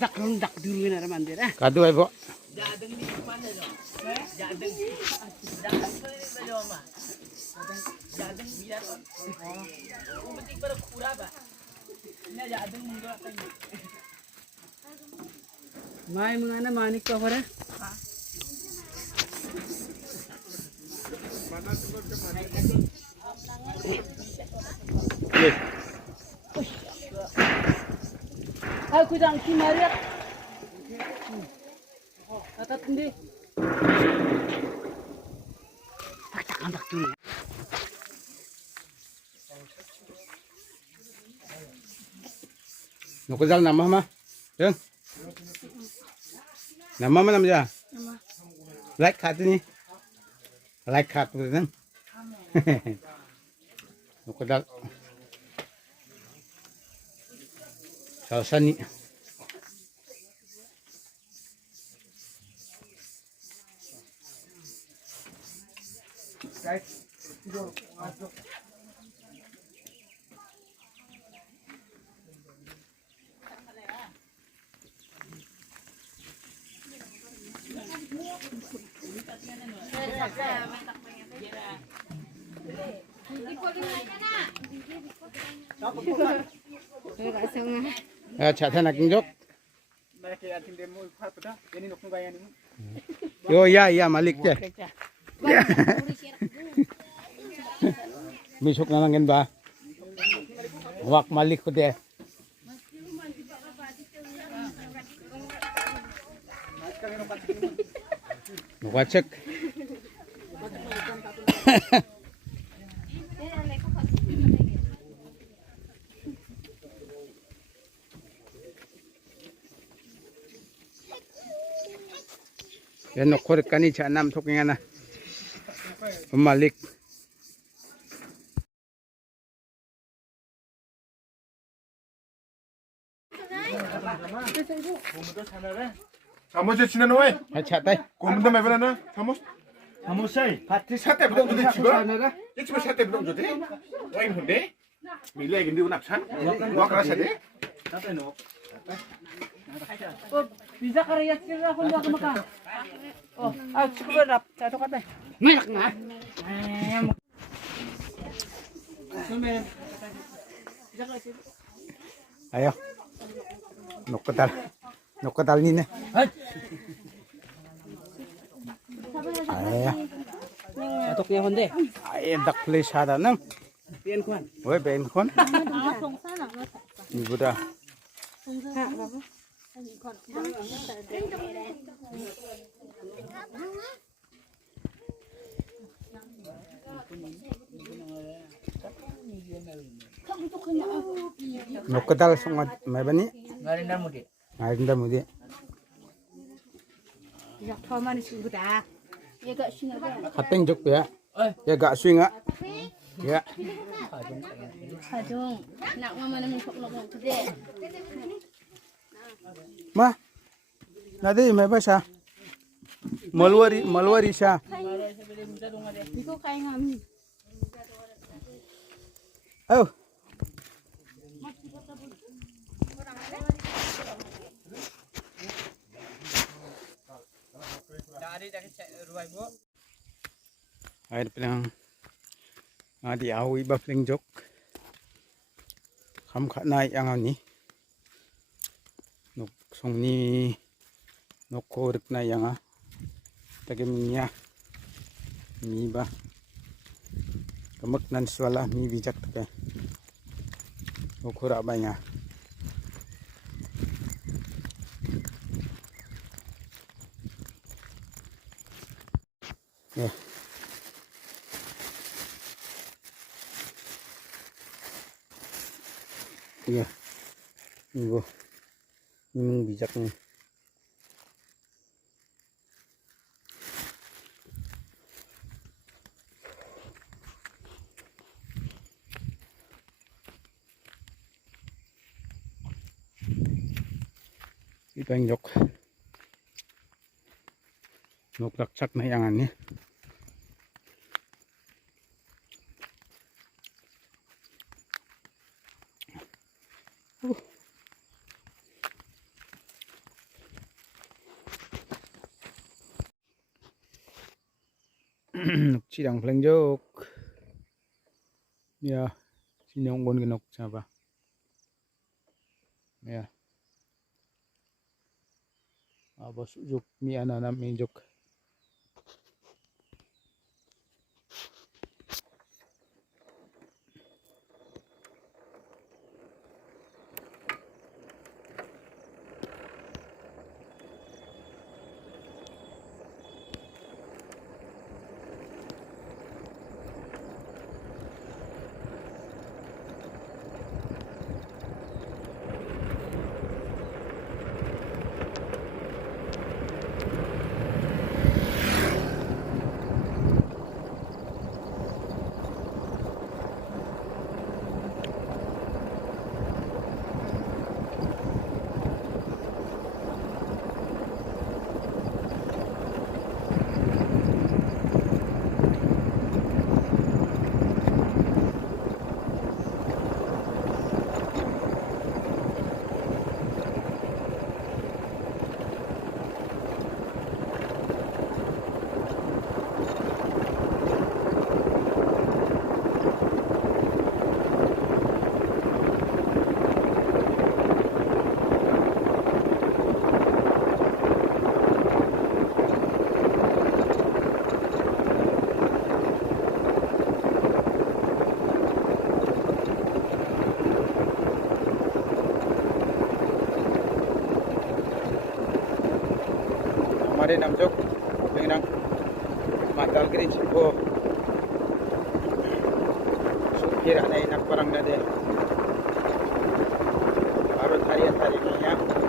tak rendak dulu na mandir. Kado ay po. Jadeng ni mana do? Jadeng jadeng biar. Penting pada kurang ba? Ini jadeng munggo akan. Mai mengana manik ko pare? Yes. Aku jangan kimari. Atat hindi. Andak dulu. Nukuzal nama mah. Yang. Nama mana namanya? Nama. Like kat ni. Like kat tu kan. Nukuzal. Salsa ni. Chat nak injok. Yo ya Malik je. Misuk na lang ba? Wak Malik ko de. Wacek. Yan nokor kani chanam thokingana. Malik. 사무실 지내는 왜? Hachatai. 고문도 매번하나? 사무실? Samusay. 파티 샷대 부동 주대 지금? 이 집에 샷대 부동 주대? 와 이거 근데? 밀레 근데 운 앞산? 와 그라샤대? Oh, bisa karya sila ako ndak maka. Oh, cukup rap. Satu kata. Merak na. Ayo. Nukatal ni na. Ayo. Satu kaya honde. Ay dak place ada nang. Pian kuan. Oi ben kon. Ni buda. Nukatal sungat mai bani. Ngarinda mudi. Ngarinda mudi. Ya thoman sudah. Ya gak sini. Kapeng jok ya. Ya gak swing ah. Ya. Hajung. Nak mama nak sok nok gede. Ma. Nadi mai basa. Malwari sha. Iko kain kami. Ayo. Air pelang di awi ba pelang jok kham kha nai ang ani nok song ni nok ko rik na yang tagim niya mi ba kamak nan swala mi bijak ke okura ba nya iya ibu ini bijak nih ibangjok nuk laksak na yang ani Nuk chỉ đang phanh dốc. Yeah, xin ông con cái nọc sao ba? Yeah. Bos juk mi anak mi juk. Mari nam jok dengan matal green sipo supir anay nak parang na de baru tarian niya